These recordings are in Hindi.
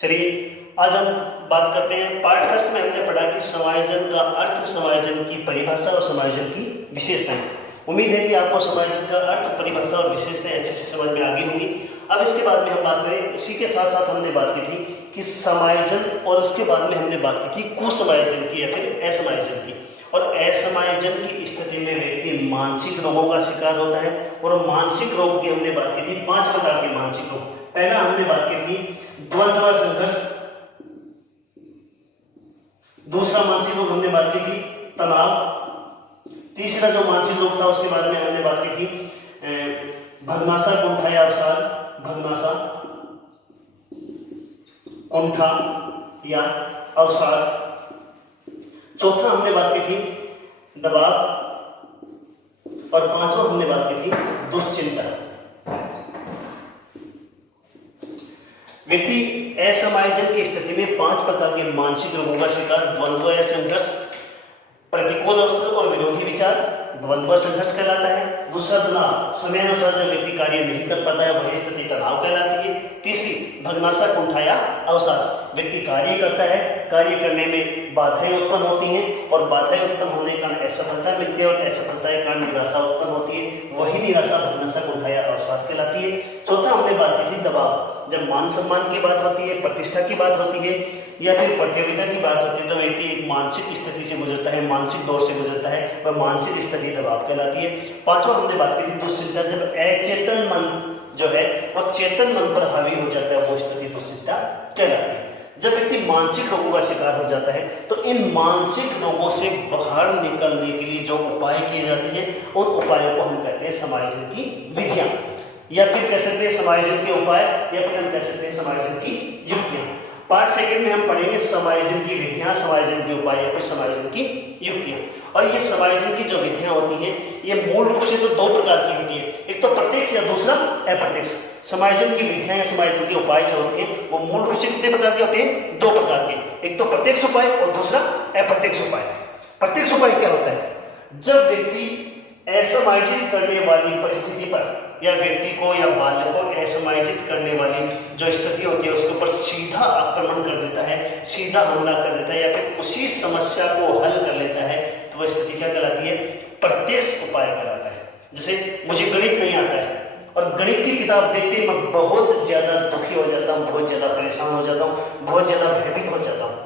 चलिए आज हम बात करते हैं। पार्ट फर्स्ट में हमने पढ़ा कि समायोजन का अर्थ, समायोजन की परिभाषा और समायोजन की विशेषताएं। उम्मीद है कि आपको समायोजन का अर्थ, परिभाषा और विशेषताएं अच्छे से समझ में आ गई होंगी। अब इसके बाद में हम बात करें, इसी के साथ साथ हमने बात की थी कि समायोजन, और उसके बाद में हमने बात की थी कुसमायोजन की या फिर असमायोजन की। और असमायोजन की स्थिति में व्यक्ति मानसिक रोगों का शिकार होता है। और मानसिक रोग की हमने बात की थी 5 प्रकार के मानसिक रोग। पहला हमने बात की थी द्वंद्व संघर्ष, दूसरा मानसिक रोग हमने बात की थी तनाव, तीसरा जो मानसिक रोग था उसके बारे में हमने बात की थी भग्नाशा, कुंठा या अवसाद, भग्नाशा, कुंठा या अवसाद। चौथा हमने बात की थी दबाव, और पांचवा हमने बात की थी दुश्चिंता। व्यक्ति असमायोजन की स्थिति में 5 प्रकार के मानसिक रोगों का शिकार, द्वंद्व या संघर्ष, प्रतिकूल अवसर और विरोधी विचार, द्वंद्व संघर्ष कहलाता है। दूसरा तनाव, समय अनुसार जब व्यक्ति कार्य नहीं कर पाता है वह स्थिति तनाव कहलाती है। तीसरी भग्नाशा, कुंठा या अवसाद, व्यक्ति कार्य करता है, कार्य करने में बाधाएं उत्पन्न होती हैं और बाधाएं उत्पन्न होने के कारण असफलता मिलती है और असफलता के कारण निराशा उत्पन्न होती है, वही निराशा भग्नाशा, कुंठा या अवसाद कहलाती है। चौथा हमने बात की थी दबाव, जब मान सम्मान की बात होती है, प्रतिष्ठा की बात होती है या फिर प्रतियोगिता की बात होती है तो व्यक्ति एक मानसिक स्थिति से गुजरता है, मानसिक दौर से गुजरता है, वह मानसिक स्थिति दबाव कहलाती है। पांचवा हमने बात की थी दुश्चिंता, जब अचेतन मन जो है वह चेतन मन पर हावी हो जाता है, वो स्थिति दुश्चिंता कहलाती है। जब व्यक्ति मानसिक रोगों का शिकार हो जाता है तो इन मानसिक रोगों से बाहर निकलने के लिए जो उपाय किए जाते हैं उन उपायों को हम कहते हैं समायोजन की विधियां, या फिर कह सकते हैं समायोजन के उपाय, या फिर हम कह सकते हैं समायोजन की युक्तियां। पार्ट सेकंड में हम पढ़ेंगे समायोजन की विधियां, समायोजन के उपाय या फिर समायोजन की युक्तियां। और ये समायोजन की जो विधियां होती हैं ये मूल रूप से तो 2 प्रकार की होती है, एक तो प्रत्यक्ष या दूसरा अप्रत्यक्ष। समायोजन की विधियां या समायोजन के उपाय जो होते हैं वो मूल रूप से कितने प्रकार के होते हैं? 2 प्रकार के, एक तो प्रत्यक्ष उपाय और दूसरा अप्रत्यक्ष उपाय। प्रत्यक्ष उपाय क्या होता है? जब व्यक्ति असमायोजित करने वाली परिस्थिति पर या व्यक्ति को या बालक को असमायोजित करने वाली जो स्थिति होती है उसके ऊपर सीधा आक्रमण कर देता है, सीधा हमला कर देता है या फिर उसी समस्या को हल कर लेता है, तो वह स्थिति क्या कहलाती है? प्रत्यक्ष उपाय कहलाता है। जैसे मुझे गणित नहीं आता है और गणित की किताब देखते ही मैं बहुत ज्यादा दुखी हो जाता हूँ, बहुत ज्यादा परेशान हो जाता हूँ, बहुत ज्यादा भयभीत हो जाता हूँ।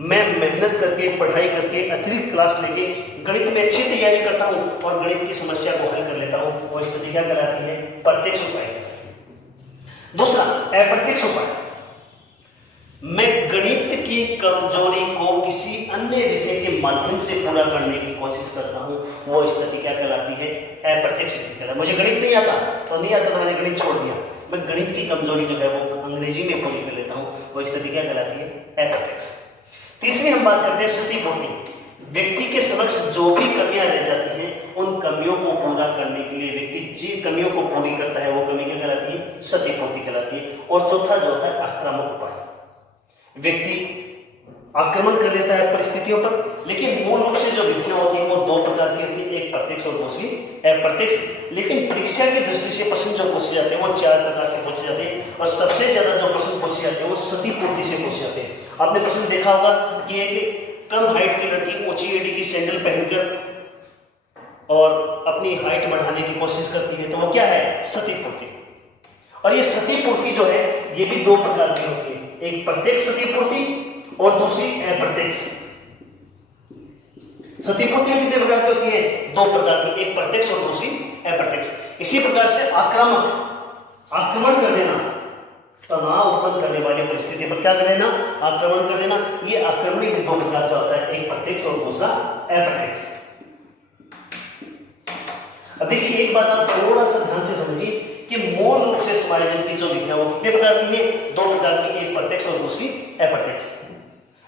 मैं मेहनत करके, पढ़ाई करके, अतिरिक्त क्लास लेके गणित में अच्छी तैयारी करता हूं और गणित की समस्या को हल कर लेता हूं, वो स्थिति क्या कहलाती है? प्रत्यक्ष उपाय। दूसरा अप्रत्यक्ष उपाय, मैं गणित की कमजोरी को किसी अन्य विषय के माध्यम से पूरा करने की कोशिश करता हूं, वो स्थिति क्या कहलाती है? अप्रत्यक्ष स्थिति कहलाती है। मुझे गणित नहीं आता तो नहीं आता तो मैंने गणित छोड़ दिया, मैं गणित की कमजोरी जो है वो अंग्रेजी में पूरी कर लेता हूं, वो स्थिति क्या कहलाती है? अप्रत्यक्ष। तीसरी हम बात करते हैं क्षतिपूर्ति। व्यक्ति के समक्ष जो भी कमियां रह जाती हैं उन कमियों को पूरा करने के लिए व्यक्ति जिन कमियों को पूरी करता है वो कमी क्या कहलाती है? क्षतिपूर्ति कहलाती है। और चौथा जो होता है आक्रामक उपाय, व्यक्ति आक्रमण कर देता है परिस्थितियों पर, लेकिन मूल रूप से जो विधियां होती हैं वो 2 प्रकार की होती है, एक प्रत्यक्ष और दूसरी अप्रत्यक्ष। लेकिन परीक्षा की दृष्टि से प्रश्न जो पूछे जाते हैं वो 4 प्रकार से पूछे जाते हैं और सबसे ज्यादा जो प्रश्न पूछे जाते हैं वो क्षतिपूर्ति से पूछे जाते हैं। आपने प्रश्न देखा होगा कि एक कम हाइट की लड़की ऊंची एड़ी की सैंडल पहनकर और अपनी हाइट बढ़ाने की कोशिश करती है, तो वो क्या है? क्षतिपूर्ति। और ये क्षतिपूर्ति जो है ये भी 2 प्रकार की होती है, एक प्रत्यक्ष क्षतिपूर्ति और दूसरी अप्रत्यक्ष क्षतिपूर्ति। कितने प्रकार की होती है? 2 प्रकार की, एक प्रत्यक्ष और दूसरी अप्रत्यक्ष। इसी प्रकार से आक्रामक, आक्रमण कर देना, तनाव उत्पन्न करने वाली परिस्थिति पर क्या कर देना? आक्रमण कर देना। ये आक्रमण भी 2 प्रकार का होता है, एक प्रत्यक्ष और दूसरा अप्रत्यक्ष। अब देखिए एक बात आप थोड़ा सा ध्यान से समझिए कि मूल रूप से समायोजन की जो विधियां वो कितने प्रकार की है? 2 प्रकार की, एक प्रत्यक्ष और दूसरी अप्रत्यक्ष।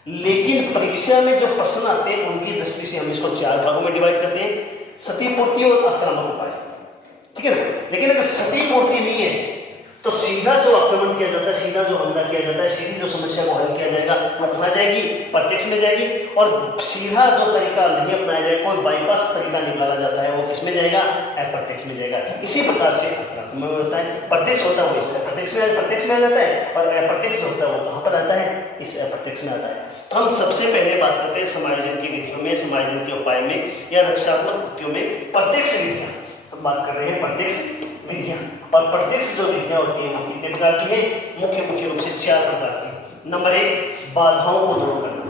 लेकिन परीक्षा में जो प्रश्न आते हैं उनकी दृष्टि से हम इसको 4 भागों में डिवाइड करते हैं, क्षतिपूर्ति और आक्रामक उपाय, ठीक है ना। लेकिन अगर क्षतिपूर्ति नहीं है तो सीधा जो आक्रमण किया जाता है, सीधा जो हमला किया जाता है, सीधी जो समस्या को हल किया जाएगा वो कहाँ जाएगी, प्रत्यक्ष में जाएगी। और सीधा जो तरीका नहीं अपनाया जाए, कोई बाईपास तरीका निकाला जाता है, वो किसमें जाएगा, अप्रत्यक्ष में जाएगा। इसी प्रकार से आक्रमण होता है, प्रत्यक्ष होता है वो प्रत्यक्ष में आ जाता है, और अप्रत्यक्ष होता है वो कहाँ पर आता है, इस अप्रत्यक्ष में आता है। तो हम सबसे पहले बात करते हैं समायोजन की विधियों में, समायोजन के उपाय में या रक्षात्मक युक्तियों में प्रत्यक्ष विधियां। हम बात कर रहे हैं प्रत्यक्ष विधियां, और प्रत्यक्ष जो विधियां होती हैं वो कितने प्रकार की है, मुख्य रूप से 4 प्रकार की। नंबर 1, बाधाओं को दूर करना।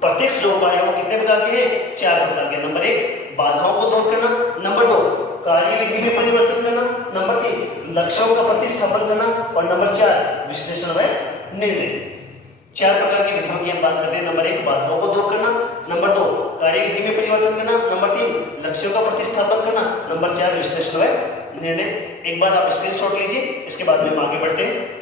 प्रत्यक्ष जो उपाय है वो कितने प्रकार के हैं, 4 प्रकार के। नंबर 1, बाधाओं को दूर करना। नंबर 2, कार्यविधि में परिवर्तन करना। नंबर 3, लक्ष्यों का प्रतिस्थापन करना। और नंबर 4, विश्लेषण व निर्णय। 4 प्रकार की विधियों की हम बात करते हैं। नंबर 1, बाधाओं को दूर करना। नंबर 2, कार्यविधि में परिवर्तन करना। नंबर 3, लक्ष्यों का प्रतिस्थापन करना। नंबर 4, विश्लेषण व निर्णय। एक बार आप स्क्रीनशॉट लीजिए, इसके बाद में हम आगे बढ़ते हैं।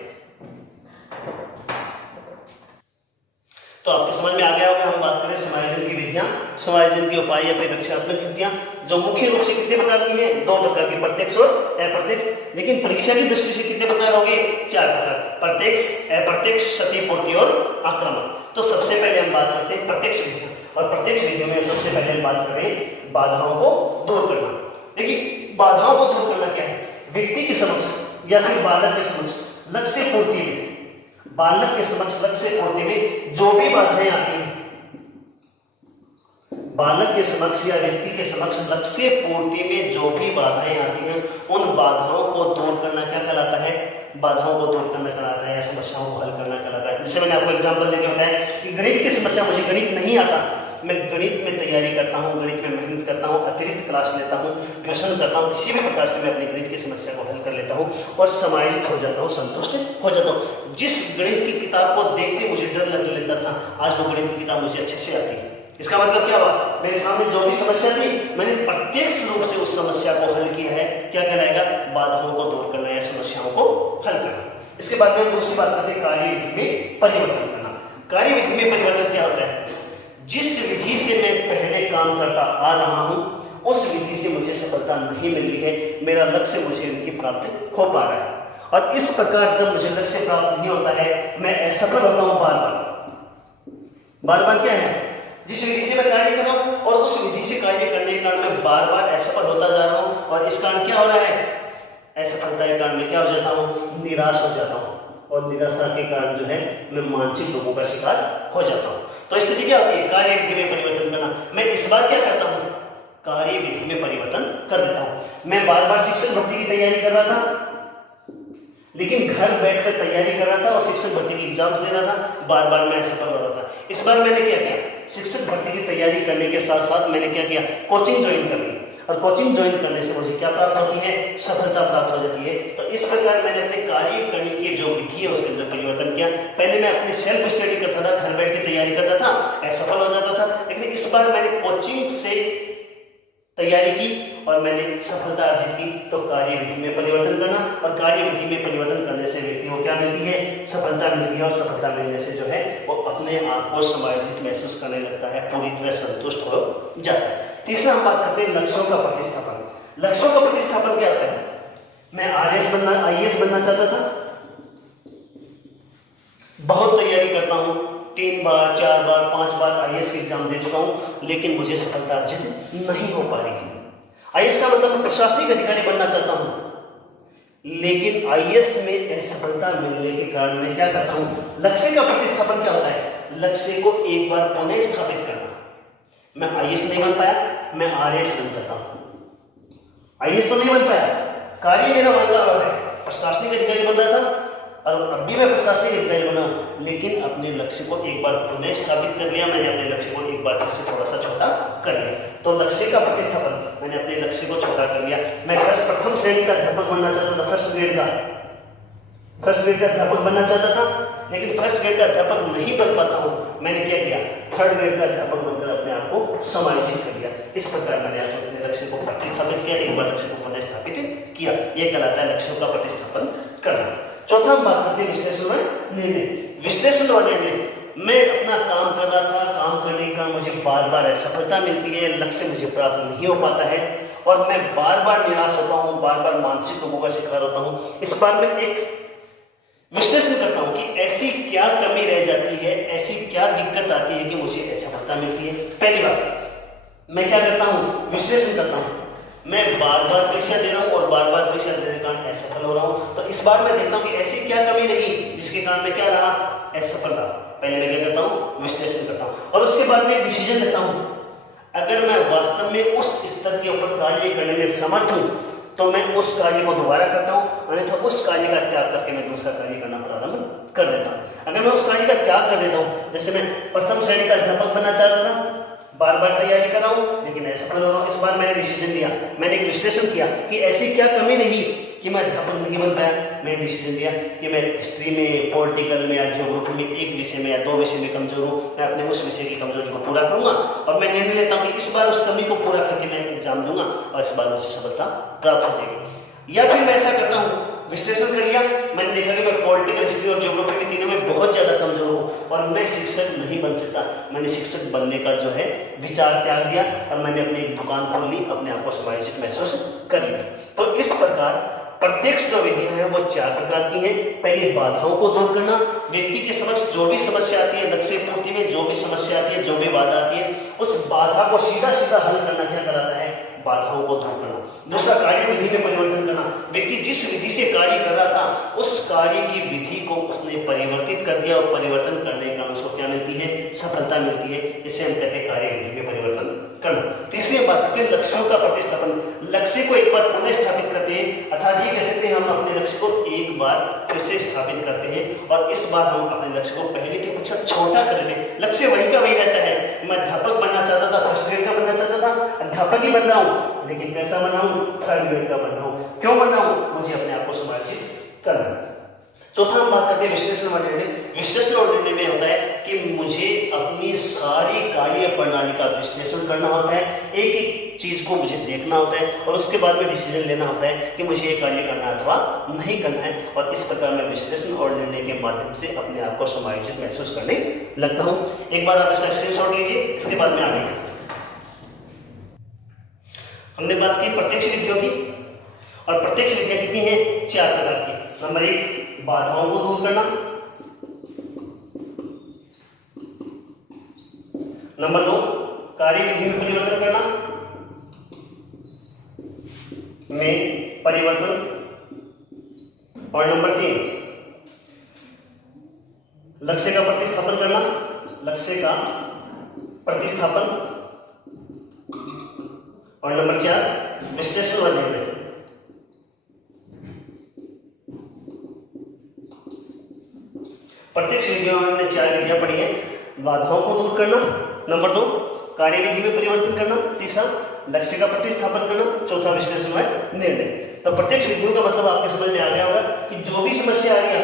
तो आपके समझ में आ गया होगा, हम बात करें समायोजन की विधियां, समायोजन के उपाय या फिर रक्षात्मक युक्तियां, जो मुख्य रूप से कितने प्रकार की हैं, 2 प्रकार की, प्रत्यक्ष और अप्रत्यक्ष। लेकिन परीक्षा की दृष्टि से कितने प्रकार होंगे, 4 प्रकार, प्रत्यक्ष, अप्रत्यक्ष, क्षतिपूर्ति और आक्रामक। तो सबसे पहले हम बात करते हैं प्रत्यक्ष विधियां, और प्रत्यक्ष विधियों में सबसे पहले हम बात करें बाधाओं को दूर करना। देखिए, बाधाओं को दूर करना क्या है, व्यक्ति के समक्ष या फिर बालक के समक्ष लक्ष्य पूर्ति में, बालक के समक्ष लक्ष्य पूर्ति में जो भी बाधाएं आती हैं, बालक के समक्ष या व्यक्ति के समक्ष लक्ष्य पूर्ति में जो भी बाधाएं आती हैं, उन बाधाओं को दूर करना क्या कहलाता है, बाधाओं को दूर करना कहलाता है, या समस्याओं को हल करना कहलाता है। जैसे मैंने आपको एग्जांपल देके बताया कि गणित की समस्या, मुझे गणित नहीं आता, मैं गणित में तैयारी करता हूँ, गणित में मेहनत करता हूँ, अतिरिक्त क्लास लेता हूँ, ट्यूशन करता हूँ, किसी भी प्रकार से मैं अपनी गणित की समस्या को हल कर लेता हूँ और समायोजित हो जाता हूँ, संतुष्ट हो जाता हूँ। जिस गणित की किताब को देखते मुझे डर लगने लगता था, आज वो गणित की किताब मुझे अच्छे से आती है। इसका मतलब क्या हुआ, मेरे सामने जो भी समस्या थी, मैंने प्रत्यक्ष रूप से उस समस्या को हल किया है। क्या कहलाएगा, बाधाओं को दूर करना या समस्याओं को हल करना। इसके बाद में दूसरी बात करते हैं कार्यविधि में परिवर्तन करना। कार्यविधि में परिवर्तन क्या होता है, जिस विधि से मैं पहले काम करता आ रहा हूं, उस विधि से मुझे सफलता नहीं मिल रही है, मेरा लक्ष्य मुझे नहीं प्राप्त हो पा रहा है। और इस प्रकार जब मुझे लक्ष्य प्राप्त नहीं होता है, मैं असफल होता हूं बार बार। क्या है, जिस विधि से मैं कार्य कर रहा हूं और उस विधि से कार्य करने के कारण मैं बार बार असफल होता जा रहा हूं, और इस कारण क्या हो रहा है, असफलता के कारण मैं क्या हो जाता हूं, निराश हो जाता हूं, और निराशा के कारण जो है मैं मानसिक रोगों का शिकार हो जाता हूं। तो स्थिति क्या होती है, कार्यविधि में परिवर्तन करना। मैं इस बार क्या करता हूं, कार्यविधि में परिवर्तन कर देता हूं। मैं बार बार शिक्षक भर्ती की तैयारी कर रहा था, लेकिन घर बैठकर तैयारी कर रहा था और शिक्षक भर्ती की एग्जाम दे रहा था, बार बार मैं असफल हो रहा था। इस बार मैंने क्या किया, शिक्षक भर्ती की तैयारी करने के साथ साथ मैंने क्या किया, कोचिंग ज्वाइन कर ली, और कोचिंग ज्वाइन करने से मुझे क्या प्राप्त होती है, सफलता प्राप्त हो जाती है। तो इस प्रकार मैंने अपने कार्य करने की जो विधि है उसके अंदर परिवर्तन किया। पहले मैं अपनी सेल्फ स्टडी करता था, घर बैठ के तैयारी करता था, असफल हो जाता था, लेकिन इस बार मैंने कोचिंग से तैयारी की और मैंने सफलता अर्जित की। तो कार्यविधि में परिवर्तन करना, और कार्यविधि में परिवर्तन करने से व्यक्ति को क्या मिलती है, सफलता मिलती है, और सफलता मिलने से जो है वो अपने आप को समायोजित महसूस करने लगता है, पूरी तरह संतुष्ट हो जाता है। तीसरा हम बात करते हैं लक्ष्यों का प्रतिस्थापन। लक्ष्यों का प्रतिस्थापन क्या होता है, मैं आईएएस बनना चाहता था, बहुत तैयारी करता हूं, 3 बार 4 बार 5 बार आईएएस की एग्जाम दे चुका हूं, लेकिन मुझे सफलता अर्जित नहीं हो पा रही है। आईएएस का मतलब मैं प्रशासनिक अधिकारी बनना चाहता हूं, लेकिन आईएएस में असफलता मिलने के कारण मैं क्या करता हूं, लक्ष्य का प्रतिस्थापन क्या होता है, लक्ष्य को एक बार पुनः स्थापित करना। मैं आईएएस नहीं बन पाया, मैं आरएएस बन जाता हूं। आईएएस तो नहीं बन पाया, कार्य मेरा बन रहा है, प्रशासनिक अधिकारी बन रहा था, और अब भी मैं प्रशासनिक अधिकारी बना हूं, लेकिन अपने लक्ष्य को एक बार पुनः स्थापित कर लिया, मैंने अपने लक्ष्य को एक बार फिर से थोड़ा सा छोटा कर लिया। तो लक्ष्य का प्रतिस्थापन, मैंने अपने लक्ष्य को छोटा कर लिया। मैं प्रथम श्रेणी का अध्यापक बनना चाहता था, फर्स्ट ग्रेड का अध्यापक बनना चाहता था, लेकिन फर्स्ट ग्रेड का अध्यापक नहीं बन पाता हूं, मैंने क्या किया, थर्ड ग्रेड का अध्यापक बनकर अपने आप को समायोजित कर लिया। इस प्रकार मैंने अपने लक्ष्य को प्रतिस्थापित किया, एक बार लक्ष्य को पुनः स्थापित किया। यह कहलाता है लक्ष्यों का प्रतिस्थापन करना। चौथा हम बात करते हैं विश्लेषण और निर्णय। विश्लेषण और निर्णय, मैं अपना काम कर रहा था, काम करने का मुझे बार बार असफलता मिलती है, लक्ष्य मुझे प्राप्त नहीं हो पाता है, और मैं बार बार निराश होता हूँ, बार बार मानसिक रोगों का शिकार होता हूँ, इस बार मैं एक विश्लेषण करता हूँ कि ऐसी क्या कमी रह जाती है, ऐसी क्या दिक्कत आती है कि मुझे असफलता मिलती है। पहली बात मैं क्या करता हूँ, विश्लेषण करता हूँ। मैं बार बार परीक्षा दे रहा हूँ और बार बार परीक्षा देने के कारण असफल हो रहा हूँ, तो इस बार मैं देखता हूँ कि ऐसी क्या कमी रही जिसके कारण मैं क्या रहा, असफल रहा। पहले मैं क्या करता हूँ, विश्लेषण करता हूँ और उसके बाद में डिसीजन लेता हूँ। अगर मैं वास्तव में उस स्तर के ऊपर कार्य करने में समर्थ हूँ तो मैं उस कार्य को दोबारा करता हूँ, अन्यथा उस कार्य का त्याग करके मैं दूसरा कार्य करना प्रारंभ कर देता हूँ। अगर मैं उस कार्य का त्याग कर देता हूँ, जैसे मैं प्रथम श्रेणी का अध्यापक बनना चाह रहा था, बार बार तैयारी कर रहा हूँ लेकिन असफल हो रहा हूँ, इस बार मैंने डिसीजन लिया, मैंने एक विश्लेषण किया कि ऐसी क्या कमी रही कि मैं अध्यापक नहीं बन पाया। मैंने डिसीजन लिया कि मैं हिस्ट्री में, पॉलिटिकल में या ज्योग्राफी में एक विषय में या दो विषय में कमजोर हूँ, मैं अपने उस विषय की कमजोरी को पूरा करूंगा और मैं निर्णय लेता हूँ कि इस बार उस कमी को पूरा करके मैं एग्जाम दूंगा और इस बार मुझे सफलता प्राप्त हो जाएगी। या फिर मैं ऐसा करता हूँ, विश्लेषण कर लिया, मैंने देखा कि मैं पॉलिटिकल, हिस्ट्री और ज्योग्राफी में तीनों में बहुत ज्यादा कमजोर हूँ और मैं शिक्षक नहीं बन सकता। मैंने शिक्षक बनने का जो है विचार त्याग दिया और मैंने अपनी एक दुकान खोल ली, अपने आप को समायोजित महसूस कर लिया। तो इस प्रकार प्रत्यक्ष जो विधियां हैं वो 4 प्रकार की हैं। पहले बाधाओं को दूर करना, व्यक्ति के समक्ष जो भी समस्या आती है, लक्ष्य पूर्ति में जो भी समस्या आती है, जो भी बाधा आती है, उस बाधा को सीधा सीधा हल करना क्या कराता है, बाधाओं को दूर करना। दूसरा, कार्य विधि में परिवर्तन करना, व्यक्ति जिस विधि से कार्य कर रहा था उस कार्य की विधि को उसने परिवर्तित कर दिया और परिवर्तन करने के कारण उसको क्या मिलती है, सफलता मिलती है। इसे हम कहते हैं कार्य विधि में परिवर्तन करना। तीसरी बात करते हैं लक्ष्यों का प्रतिस्थापन। लक्ष्य को एक बार पुनः स्थापित करते हैं, अर्थात ये कह सकते हैं हम अपने लक्ष्य को एक बार फिर से स्थापित करते हैं और इस बार हम अपने लक्ष्य को पहले के कुछ छोटा कर देते हैं। लक्ष्य वही का वही रहता है, मैं अध्यापक बनना चाहता था, फर्स्ट ग्रेड का बनना चाहता था, अध्यापक ही बन रहा हूँ, लेकिन कैसा बन रहा हूँ, थर्ड ग्रेड का बन रहा हूँ। क्यों बन रहा हूँ, मुझे अपने आप को समायोजित करना है। चौथा हम बात करते हैं विश्लेषण और निर्णय। विश्लेषण और निर्णय में होता है कि मुझे अपनी सारी कार्य प्रणाली का विश्लेषण करना होता है, एक एक चीज को मुझे देखना होता है और उसके बाद में डिसीजन लेना होता है कि मुझे ये कार्य करना अथवा नहीं करना है। और इस प्रकार मैं विश्लेषण और निर्णय के माध्यम से अपने आप को समायोजित महसूस करने लगता हूँ। एक बार आप इसका स्क्रीनशॉट लीजिए, इसके बाद में आगे बढ़ते हैं। हमने बात की प्रत्यक्ष विधियों की और प्रत्यक्ष विधियां कितनी हैं, 4 प्रकार की। नंबर 1, बाधाओं को दूर करना। नंबर 2, कार्य विधि में परिवर्तन करना में परिवर्तन। और नंबर 3, लक्ष्य का प्रतिस्थापन करना, लक्ष्य का प्रतिस्थापन। और नंबर 4, विश्लेषण और निर्णय। प्रत्यक्ष विधियों में हमने 4 विधियां पढ़ी है। बाधाओं को दूर करना, नंबर 2 कार्य विधि में परिवर्तन करना, तीसरा लक्ष्य का प्रतिस्थापन करना, चौथा विश्लेषण व निर्णय। तो प्रत्यक्ष विधियों का मतलब आपके समझ में आ गया होगा कि जो भी समस्या आ रही है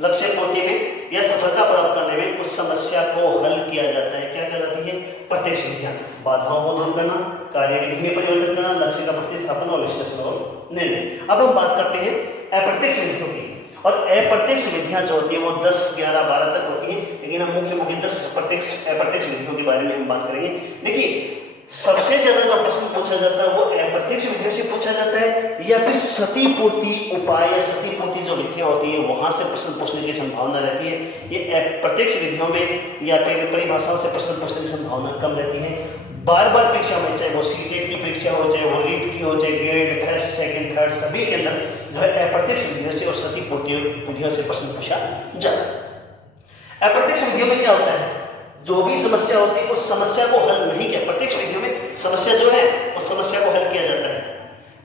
लक्ष्य पूर्ति में या सफलता प्राप्त करने में, उस समस्या को हल किया जाता है, क्या कहलाती है, प्रत्यक्ष विधियां। बाधाओं को दूर करना, कार्य विधि में परिवर्तन करना, लक्ष्य का प्रतिस्थापन और विश्लेषण और निर्णय। अब हम बात करते हैं अप्रत्यक्ष विधियों की। और अप्रत्यक्ष विधियां जो होती है वो 10, 11, 12 तक होती हैं, लेकिन हम मुख्य 10 अप्रत्यक्ष विधियों के बारे में हम बात करेंगे। देखिए, सबसे ज्यादा जो प्रश्न पूछा जाता है वो अप्रत्यक्ष विधियों से पूछा जाता है या फिर सती पूर्ति उपाय या सती पूर्ति जो विधियां होती है वहां से प्रश्न पूछने की संभावना रहती है। ये अप्रत्यक्ष विधियों में या फिर परिभाषाओं से प्रश्न पूछने की संभावना कम रहती है। बार बार परीक्षा में, चाहे वो सीटेट की परीक्षा हो, चाहे वो रीट की हो, चाहे ग्रेड फर्स्ट, सेकंड, थर्ड, सभी के अंदर जो है अप्रत्यक्ष विधियों से और सती विधियों से प्रश्न पूछा जाता है। अप्रत्यक्ष विधियों में क्या होता है, जो भी समस्या होती है उस समस्या को हल नहीं किया। प्रत्यक्ष विधियों में समस्या जो है उस समस्या को हल किया जाता है,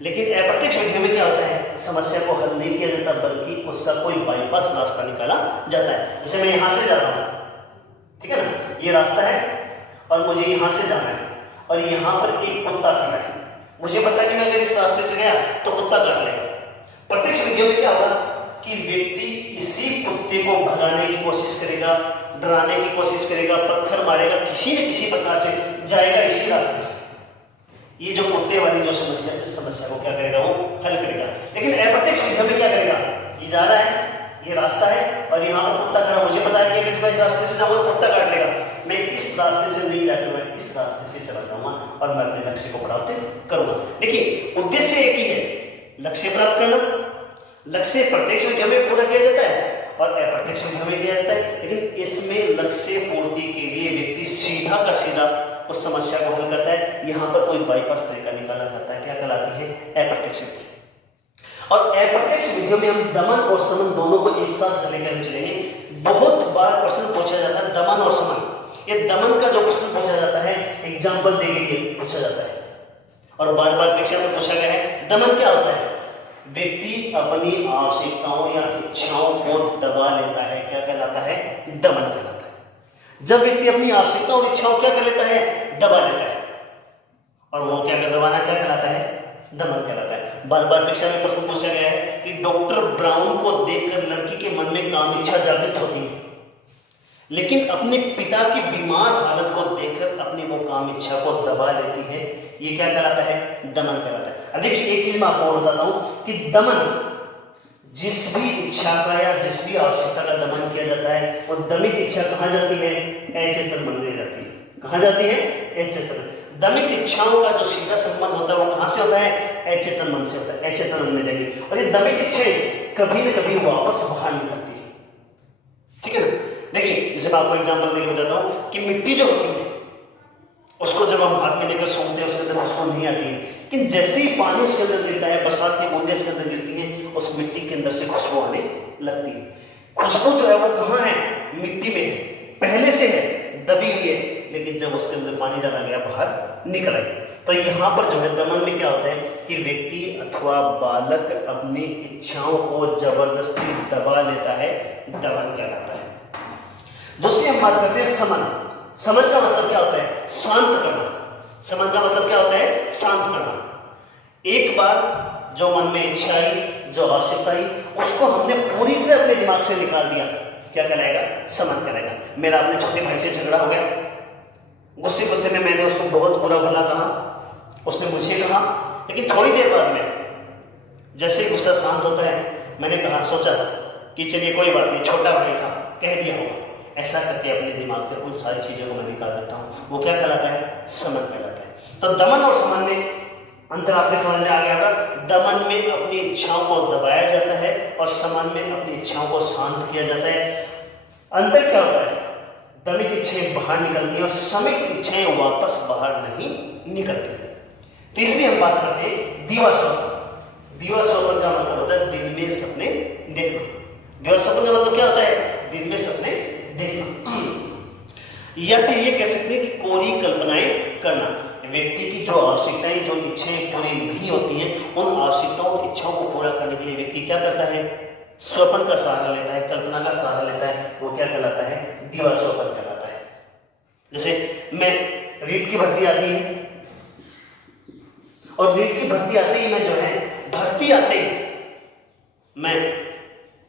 लेकिन अप्रत्यक्ष विधियों में क्या होता है, समस्या को हल नहीं किया जाता बल्कि उसका कोई बाईपास रास्ता निकाला जाता है। जैसे मैं यहां से जा रहा हूं, ठीक है ना, ये रास्ता है और मुझे यहां से जाना है और यहां पर एक कुत्ता खड़ा है, मुझे पता है कि मैं अगर इस रास्ते से गया तो कुत्ता काट लेगा। प्रत्यक्ष विधियों में क्या होगा कि व्यक्ति इसी कुत्ते को भगाने की कोशिश करेगा, डराने की कोशिश करेगा, पत्थर मारेगा, किसी न किसी प्रकार से जाएगा इसी रास्ते से। ये जो कुत्ते वाली जो समस्या, इस समस्या को क्या करेगा, वो हल करेगा। लेकिन अप्रत्यक्ष विधियों में क्या करेगा, ये जा रहा है, ये रास्ता है और यहाँ पर कुत्ता खड़ा, मुझे पता है कि इस रास्ते से जाऊंगा कुत्ता काट लेगा, मैं इस रास्ते से नहीं जाकर मैं इस रास्ते से चला जाऊंगा और मैं अपने लक्ष्य को प्राप्त करूंगा। देखिए उद्देश्य एक ही है, लक्ष्य प्राप्त करना। लक्ष्य प्रत्यक्ष विधियों में पूरा किया जाता है और अप्रत्यक्ष विधियों में किया जाता है, लेकिन इसमें लक्ष्य पूर्ति के लिए व्यक्ति सीधा का सीधा उस समस्या को हल करता है। यहाँ पर कोई बाईपास तरीका निकाला जाता है, क्या कहलाती है? अप्रत्यक्ष विधि। और अप्रत्यक्ष विधियों में हम दमन और समन दोनों को एक साथ लेकर चलेंगे। बहुत बार प्रश्न पूछा जाता है दमन और समन। ये दमन का जो प्रश्न पूछा जाता है एग्जाम्पल दे के पूछा जाता है और बार बार परीक्षा में पूछा गया है। दमन क्या होता है? व्यक्ति अपनी आवश्यकताओं या इच्छाओं को दबा लेता है, क्या कहलाता है? दमन कहलाता है। जब व्यक्ति अपनी आवश्यकताओं और इच्छाओं क्या कर लेता है? दबा लेता है। और वो क्या दबाना क्या कहलाता है? दमन कहलाता है। बार बार परीक्षा में प्रश्न पूछा गया है कि डॉक्टर ब्राउन को देखकर लड़की के मन में काम इच्छा जागृत होती है, लेकिन अपने पिता की बीमार हालत को देखकर अपनी वो काम इच्छा को दबा लेती है। ये क्या कहलाता है? दमन कहलाता है। अब देखिए एक चीज मैं आपको और बताता हूं कि दमन जिस भी इच्छा का या जिस भी आवश्यकता का दमन किया जाता है वो दमित इच्छा कहाँ जाती है? अचेतन मन में जाती है। कहाँ जाती है? अचेतन। दमित इच्छाओं का जो सीधा संबंध होता है वो कहाँ से होता है? अचेतन मन से होता है। अचेतन मन में जाएगी और ये दमित इच्छाएं कभी न कभी वापस बाहर निकलती है, ठीक है ना? देखिए जैसे मैं आपको एग्जाम्पल देकर बताता हूँ कि मिट्टी जो होती है उसको जब हम हाथ में लेकर सूंघते हैं उसके अंदर खुशबू नहीं आती है, लेकिन जैसे ही पानी उसके अंदर गिरता है, बरसात की बूंदें उसके अंदर गिरती हैं, उस मिट्टी के अंदर से खुशबू आने लगती है। खुशबू जो है वो कहाँ है? मिट्टी में है, पहले से है, दबी हुई है, लेकिन जब उसके अंदर पानी डाला गया बाहर निकल आई। तो यहाँ पर जो है दमन में क्या होता है कि व्यक्ति अथवा बालक अपनी इच्छाओं को जबरदस्ती दबा लेता है, दमन कहलाता है। दूसरी हम बात करते हैं समन। समन का मतलब क्या होता है? शांत करना। समन का मतलब क्या होता है? शांत करना। एक बार जो मन में इच्छा आई, जो आवश्यकता आई, उसको हमने पूरी तरह अपने दिमाग से निकाल दिया, क्या कहलाएगा? समन कहलाएगा। मेरा अपने छोटे भाई से झगड़ा हो गया, गुस्से गुस्से में मैंने उसको बहुत बुरा भला कहा, उसने मुझे कहा, लेकिन थोड़ी देर बाद में जैसे ही गुस्सा शांत होता है मैंने कहा, सोचा कि चलिए कोई बात नहीं, छोटा भाई था, कह दिया होगा। ऐसा करके अपने दिमाग से उन सारी चीज़ों को मैं निकाल देता हूँ, वो क्या कहलाता है? समन कहलाता है। तो दमन और समन में अंतर आपके समझ में आ गया होगा। दमन में अपनी इच्छाओं को दबाया जाता है और समन में अपनी इच्छाओं को शांत किया जाता है। अंतर क्या होता है? दमित इच्छाएं बाहर निकलती हैं और समित इच्छाएं वापस बाहर नहीं निकलती। तीसरी हम बात करते हैं दीवा स्वप्न। दीवा स्वप्न का मतलब होता है दिन में सपने देखना। दीवा स्वप्न का मतलब क्या होता है? दिन में सपने देखना, या फिर ये कह सकते हैं कि कोरी कल्पनाएं करना। व्यक्ति की जो आवश्यकताएं, जो इच्छाएं पूरी नहीं होती हैं, उन आवश्यकताओं और इच्छाओं को पूरा करने के लिए व्यक्ति क्या करता है? स्वप्न का सहारा लेता है, कल्पना का सहारा लेता है। वो क्या कहलाता है? दीवा स्वप्न कहलाता है। जैसे मैं रीट की भर्ती आती है और रीट की भर्ती आते ही मैं जो है भर्ती आते ही मैं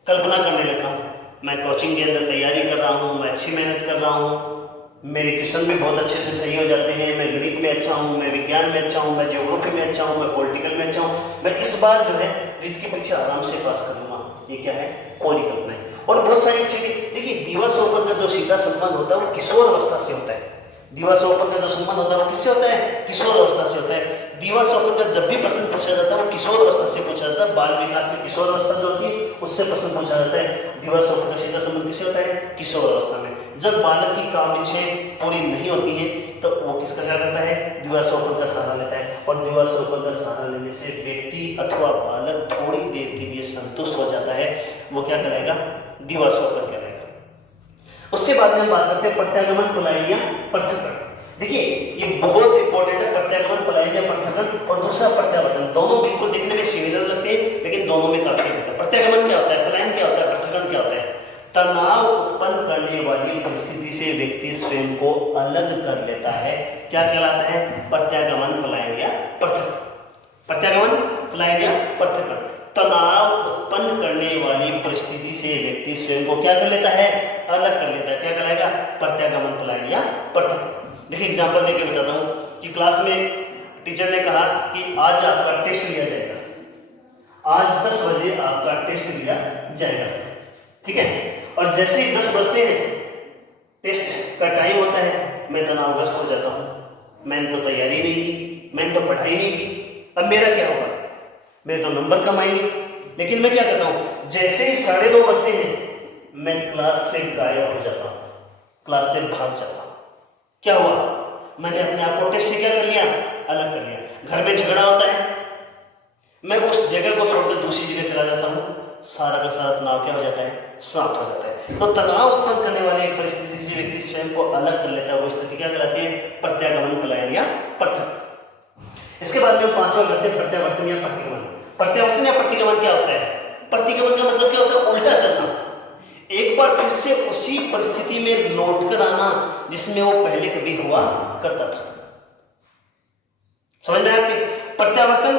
कल्पना करने लगता हूँ, मैं कोचिंग के अंदर तैयारी कर रहा हूँ, मैं अच्छी मेहनत कर रहा हूँ, मेरे क्वेश्चन भी बहुत अच्छे से सही हो जाते हैं, मैं गणित में अच्छा हूँ, मैं विज्ञान में अच्छा हूँ, मैं ज्योग्राफी में अच्छा हूँ, मैं पॉलिटिकल में अच्छा हूँ, मैं इस बार जो है रीट की परीक्षा आराम से पास कर लूँगा। ये क्या है? कोरी कल्पना है। और बहुत सारी चीजें। देखिए दीवा स्वप्न का जो सीधा संबंध होता है वो किशोर अवस्था से होता है। दीवा स्वप्न का जो संबंध होता है वो किससे होता है? किशोर अवस्था से होता है। दीवा स्वप्न का जब भी प्रश्न पूछा जाता है वो किशोर अवस्था से पूछा जाता है। बाल विकास में किशोर अवस्था जो होती है उससे प्रश्न पूछा जाता है। दीवा स्वप्न का सीधा संबंध किससे होता है? किशोर अवस्था में। जब बालक की काम इच्छाएं पूरी नहीं होती है तो वो किसका क्या करता है? दीवा स्वप्न का सहारा लेता है। और दीवा स्वप्न का सहारा लेने से व्यक्ति अथवा बालक थोड़ी देर के लिए संतुष्ट हो जाता है। वो क्या करेगा? दीवा स्वप्न करेगा। उसके बाद में हम बात करते हैं प्रत्यागमन, पलायन या पृथक्करण। देखिए ये बहुत इंपॉर्टेंट है, प्रत्यागमन, पलायन या पृथक्करण और दूसरा प्रत्यावर्तन। दोनों बिल्कुल देखने में सिमिलर लगते हैं लेकिन दोनों में काफी अंतर है। प्रत्यागमन क्या होता है? पलायन क्या होता है? पृथक्करण क्या होता है? तनाव उत्पन्न करने वाली परिस्थिति से व्यक्ति स्वयं को अलग कर लेता है। क्या कहलाता है? प्रत्यागमन, पलायन या पृथक्करण। प्रत्यागमन, पलायन या पृथक्करण। तनाव उत्पन्न करने वाली परिस्थिति से व्यक्ति स्वयं को क्या कर लेता है? अलग कर लेता है। क्या कहलाएगा? प्रत्यागमन, पलायन या पृथक्करण। देखिए एग्जांपल देके बताता हूँ कि क्लास में टीचर ने कहा कि आज आपका टेस्ट लिया जाएगा, आज 10 बजे आपका टेस्ट लिया जाएगा, ठीक है। और जैसे ही 10 बजते हैं, टेस्ट का टाइम होता है, मैं तनावग्रस्त हो जाता हूँ। मैंने तो तैयारी नहीं की, मैंने तो पढ़ाई नहीं की, अब मेरा क्या होगा, मेरे तो नंबर कम आएंगे। लेकिन मैं क्या करता हूँ, जैसे ही 2:30 बजते हैं, मैं क्लास से गायब हो जाता हूँ, क्लास से भाग जाता हूँ। क्या हुआ, मैंने अपने आप को टेस्ट से क्या कर लिया, अलग कर लिया। घर में झगड़ा होता है, मैं उस जगह को छोड़कर दूसरी जगह चला जाता हूँ, सारा का सारा तनाव क्या हो जाता है, समाप्त हो जाता है। तो तनाव उत्पन्न करने वाले एक परिस्थिति से व्यक्ति स्वयं को अलग कर लेता है, वो स्थिति क्या कहलाती है, प्रत्यागमन पलायन या पृथक। इसके बाद में 5वां करते हैं प्रत्यावर्तन या प्रतिगमन। प्रत्यावर्तन या प्रतिगमन क्या होता है, प्रतिगमन का मतलब क्या होता है, उल्टा चलना, एक बार फिर से उसी परिस्थिति में लौट कर आना जिसमें वो पहले कभी हुआ करता था। समझ में आपके, प्रत्यावर्तन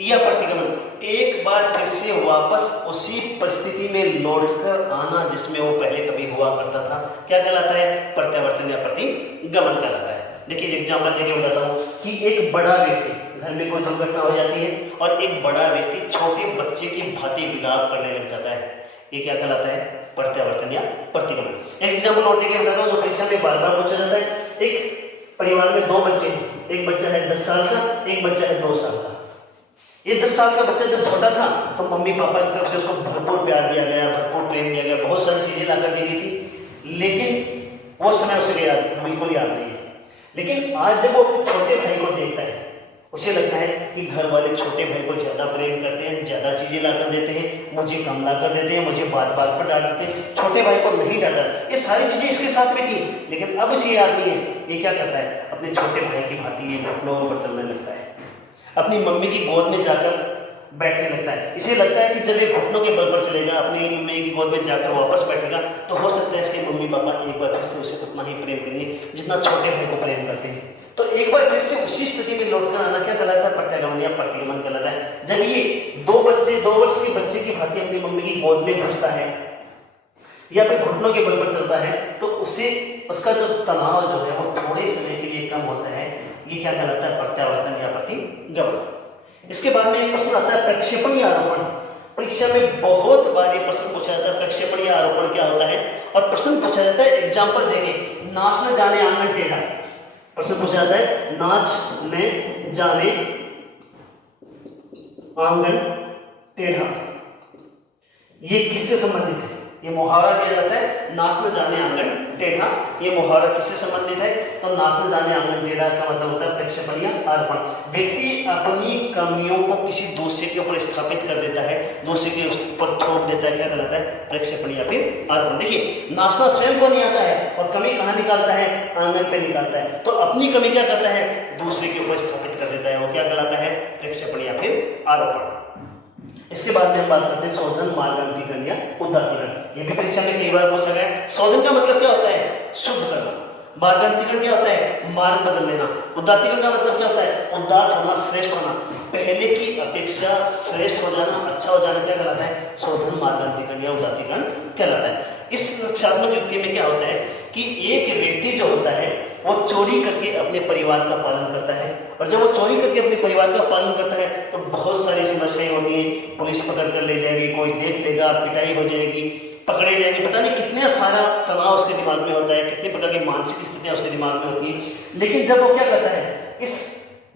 या प्रतिगमन, एक बार फिर से वापस उसी परिस्थिति में लौटकर आना जिसमें वो पहले कभी हुआ करता था, क्या कहलाता है, प्रत्यावर्तन या प्रतिगमन कहलाता है। देखिए एग्जांपल देके बताता हूँ कि एक बड़ा व्यक्ति, घर में कोई दुर्घटना हो जाती है और एक बड़ा व्यक्ति छोटे बच्चे की भांति विलाप करने लग जाता है, ये क्या कहलाता है, प्रत्यावर्तन या प्रतिगमन। एक एग्जांपल और देके बताता हूँ जो परीक्षा में बार बार पूछा जाता है। एक परिवार में 2 बच्चे हैं, एक बच्चा है 10 साल का, एक बच्चा है 2 साल का। ये 10 साल का बच्चा जब छोटा था तो मम्मी पापा की तरफ से उसको भरपूर प्यार दिया गया, भरपूर प्रेम दिया गया, बहुत सारी चीजें लाकर दी गई थी, लेकिन वो समय उसे बिल्कुल याद नहीं है। लेकिन आज जब वो अपने छोटे भाई को देखता है, उसे लगता है कि घर वाले छोटे भाई को ज्यादा प्रेम करते हैं, ज्यादा चीजें लाकर देते हैं, मुझे कम लाकर देते हैं, मुझे बात बात पर डांट देते हैं, छोटे भाई को नहीं डांटा। ये सारी चीजें इसके साथ में थी, लेकिन अब इसे याद नहीं है। ये क्या करता है, अपने छोटे भाई की भांति ये घुटनों पर चलने लगता है, अपनी मम्मी की गोद में जाकर बैठने लगता है। इसे लगता है कि जब ये घुटनों के बल पर चलेगा, अपनी मम्मी की गोद में जाकर वापस बैठेगा, तो हो सकता है इसके मम्मी पापा एक बार फिर से उसे उतना ही प्रेम करेंगे जितना छोटे भाई को प्रेम करते हैं। तो एक बार फिर से उसी स्थिति में लौटकर आना क्या कहलाता है, प्रत्यागमन या प्रतिगमन कहलाता है। जब ये 2 वर्ष के बच्चे की भांति अपनी मम्मी की गोद में घुसता है या फिर घुटनों के बल पर चलता है, तो उसे उसका जो तनाव जो है वो थोड़े समय के लिए कम होता है। ये क्या कहलाता है, प्रत्यावर्तन या प्रतिगमन। इसके बाद में एक प्रश्न आता है प्रक्षेपण या आरोपण। परीक्षा में बहुत बार ये प्रश्न पूछा जाता है, प्रक्षेपण या आरोपण क्या होता है, और प्रश्न पूछा जाता है एग्जाम्पल देके, नाच न जाने आंगन टेढ़ा। प्रश्न पूछा जाता है नाच न जाने आंगन टेढ़ा, ये किससे संबंधित है, ये मुहावरा दिया जाता है, नाच न जाने आंगन टेढ़ा, ये मुहावरा किससे संबंधित है, तो नाच न जाने आंगन टेढ़ा का मतलब होता है प्रक्षेपण या आरोपण। व्यक्ति अपनी कमियों को किसी दूसरे के ऊपर स्थापित कर देता है, दूसरे के ऊपर थोप देता है, क्या कहलाता है, प्रक्षेपण या फिर आरोपण। देखिए नाचना स्वयं को नहीं आता है और कमी कहाँ निकालता है, आंगन पे निकालता है, तो अपनी कमी क्या करता है, दूसरे के ऊपर स्थापित कर देता है, वो क्या कहलाता है, प्रक्षेपण या फिर आरोपण। इसके बाद में हम बात करते हैं शोधन, मार्गान्तिकरण या उदात्तीकरण। ये भी परीक्षा में कई बार पूछा गया है। शोधन का मतलब क्या होता है, शुद्ध करना। मार्गान्तिकरण क्या होता है, मार्ग बदल लेना। उदात्तीकरण का मतलब क्या होता है, उदात्त होना, श्रेष्ठ होना, पहले की अपेक्षा श्रेष्ठ हो जाना, अच्छा हो जाना, क्या कहलाता है, शोधन, मार्गान्तिकरण या उदात्तीकरण कहलाता है। इस रक्षात्मक युक्ति में क्या होता है कि एक व्यक्ति जो होता है वो चोरी करके अपने परिवार का पालन करता है, और जब वो चोरी करके अपने परिवार का पालन करता है तो बहुत सारी समस्याएं होती हैं, पुलिस पकड़ कर ले जाएगी, कोई देख लेगा, पिटाई हो जाएगी, पकड़े जाएंगे, पता नहीं कितने सारा तनाव उसके दिमाग में होता है, कितने प्रकार की मानसिक स्थितियां उसके दिमाग में होती है। लेकिन जब वो क्या करता है, इस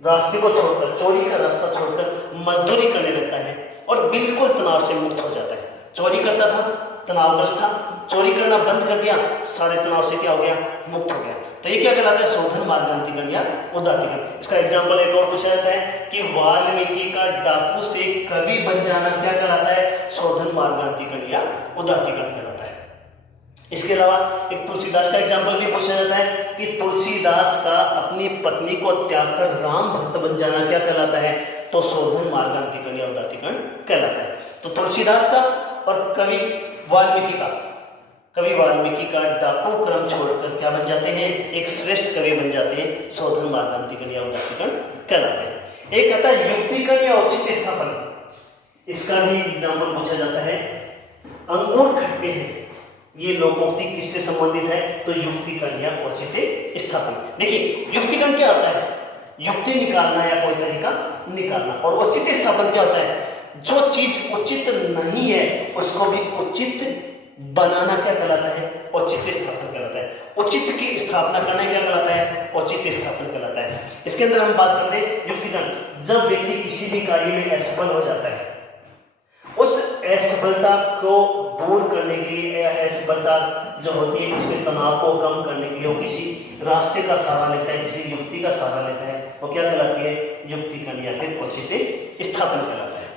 रास्ते को छोड़कर, चोरी का रास्ता छोड़कर मजदूरी करने लगता है और बिल्कुल तनाव से मुक्त हो जाता है। चोरी करता था, तनावग्रस्त था, चोरी करना बंद कर दिया, सारे तनाव से क्या हो गया, मुक्त हो गया। तो ये क्या कहलाता है, शोधन, मार्गान्तिकरण या उदात्तीकरण। इसका एग्जाम्पल एक और पूछा जाता है कि वाल्मीकि का डाकू से कवि बन जाना क्या कहलाता है, शोधन, मार्गान्तिकरण या उदात्तीकरण कहलाता है। इसके अलावा एक तुलसीदास का एग्जाम्पल भी पूछा जाता है कि तुलसीदास का अपनी पत्नी को त्याग कर राम भक्त बन जाना क्या कहलाता है, तो शोधन, मार्गान्तिकरण या उदात्तीकरण कहलाता है। तो तुलसीदास का और कवि वाल्मीकि का डाकू क्रम छोड़कर क्या बन जाते हैं, एक श्रेष्ठ कवि बन जाते हैं, शोधन, मार्गान्तिकरण या उदात्तीकरण कहलाते हैं। एक आता है युक्तिकरण या औचित्य स्थापन। इसका भी एग्जाम्पल पूछा जाता है, अंगूर खट्टे हैं, ये लोकोक्ति किससे संबंधित है, तो युक्तिकरण या औचित्य स्थापन। देखिए युक्तिकरण क्या होता है, युक्ति निकालना या कोई तरीका निकालना, और औचित्य स्थापन क्या होता है, जो चीज उचित नहीं है उसको भी उचित बनाना क्या कहलाता है? औचित्य स्थापन कहलाता है। औचित्य की स्थापना करना क्या कहलाता है? औचित्य स्थापन कहलाता है। इसके अंदर हम बात करते हैं युक्तिकरण। जब व्यक्ति किसी भी कार्य में असफल हो जाता है, उस असफलता को दूर करने के लिए या असफलता जो होती है उसके तनाव को कम करने के लिए वो किसी रास्ते का सहारा लेता है, किसी युक्ति का सहारा लेता है, वो क्या कहलाती है? युक्तिकरण या फिर औचित्य स्थापन कहलाता है।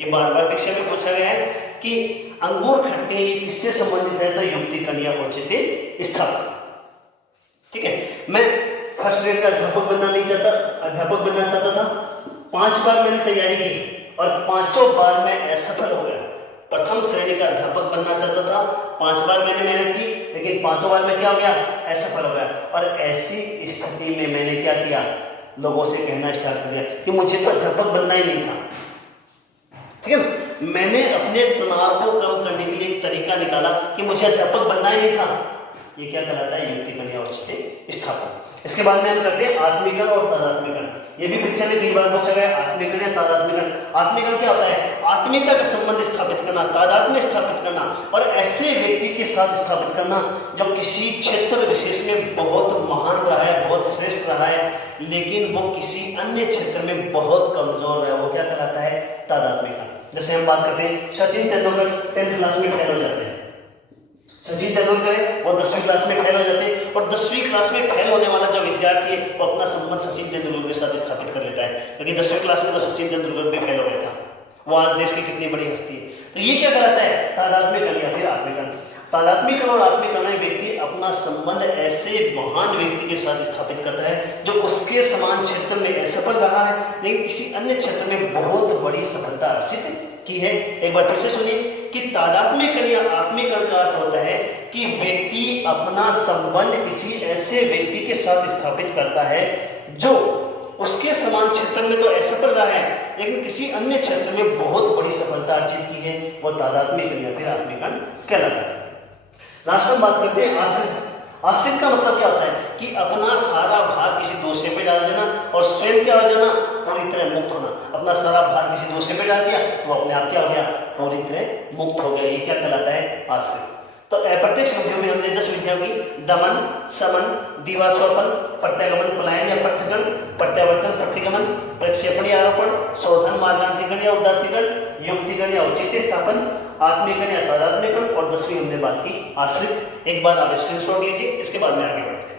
ये बार बार परीक्षा में पूछा गया है कि अंगूर खट्टे किससे संबंधित है? तो युक्तिकरण या औचित्य स्थापन। ठीक है, मैं फर्स्ट ग्रेड का अध्यापक बनना चाहता था। 5 बार मैंने तैयारी की और 5 बार मैं असफल हो गया। प्रथम श्रेणी का अध्यापक बनना चाहता था, 5 बार मैंने मेहनत की, लेकिन 5 बार में क्या हो गया? असफल हो गया। और ऐसी स्थिति में मैंने क्या किया? लोगों से कहना स्टार्ट कर दिया कि मुझे तो अध्यापक बनना ही नहीं था। ठीक है ना, मैंने अपने तनाव को कम करने के लिए एक तरीका निकाला कि मुझे अध्यापक बनना ही नहीं था। ये क्या कहलाता है? युक्तिकरण या औचित्य स्थापन। इसके बाद में हम करते हैं आत्मीकरण और तादात्म्यकरण। ये भी परीक्षा में कई बार पूछा गया, आत्मीकरण या तादात्म्यकरण। आत्मीकरण क्या होता है? आत्मीयता का संबंध स्थापित करना, तादात्म्य स्थापित करना और ऐसे व्यक्ति के साथ स्थापित करना जो किसी क्षेत्र विशेष में बहुत महान रहा है, बहुत श्रेष्ठ रहा है, लेकिन वो किसी अन्य क्षेत्र में बहुत कमजोर रहा है, वो क्या कहलाता है? तादात्म्यकरण। जैसे हम बात करते हैं सचिन तेंदुलकर 10th क्लास में फेल हो जाते हैं। सचिन तेंदुलकर है वो 10वीं क्लास में फेल हो जाते हैं और 10वीं क्लास में फेल होने वाला जो विद्यार्थी है वो अपना संबंध सचिन तेंदुलकर के साथ स्थापित कर लेता है, क्योंकि 10वीं क्लास में तो सचिन तेंदुलकर भी फेल हो गया था। वो आज देश की कितनी बड़ी हस्ती है। तो ये क्या कहलाता है? तादात्म्यकरण या फिर आत्मीकरण। तादात्म्यकरण और आत्मीकरण में व्यक्ति अपना संबंध ऐसे महान व्यक्ति के साथ स्थापित करता है जो उसके समान क्षेत्र में असफल रहा है, लेकिन किसी अन्य क्षेत्र में बहुत बड़ी सफलता हासिल की है। एक बार फिर से सुनिए कि तादात्म्यकरण या आत्मीकरण का अर्थ होता है कि व्यक्ति अपना संबंध किसी ऐसे व्यक्ति के साथ स्थापित करता है जो उसके समान क्षेत्र में तो असफल रहा है, लेकिन किसी अन्य क्षेत्र में बहुत बड़ी सफलता अर्जित की है, वो तादात्म्यकरण या फिर आत्मीकरण कहलाता है। लास्ट में बात करते हैं आश्रित। आश्रित का मतलब क्या होता है कि अपना सारा भार किसी दूसरे पे डाल देना और स्वयं क्या हो जाना? पूरी तरह मुक्त होना। अपना सारा भार किसी दूसरे पे डाल दिया तो अपने आप क्या हो गया? पूरी तरह मुक्त हो गया। ये क्या कहलाता है? आश्रित। तो अप्रत्यक्ष विधियों में हमने 10 विधियों की दमन, समन, दिवास्वपन, प्रत्यागमन पलायन या पृथकरण, प्रत्यावर्तन प्रतिगमन, प्रक्षेपण या आरोपण, शोधन मार्गांतरीकरण या उदात्तीकरण, युक्तिकरण या औचित्य स्थापन, आत्मीकरण या तादात्म्यकरण और 10वीं हमने बात की आश्रित। एक बार आप स्क्रीनशॉट लीजिए, इसके बाद में आगे बढ़ते हैं।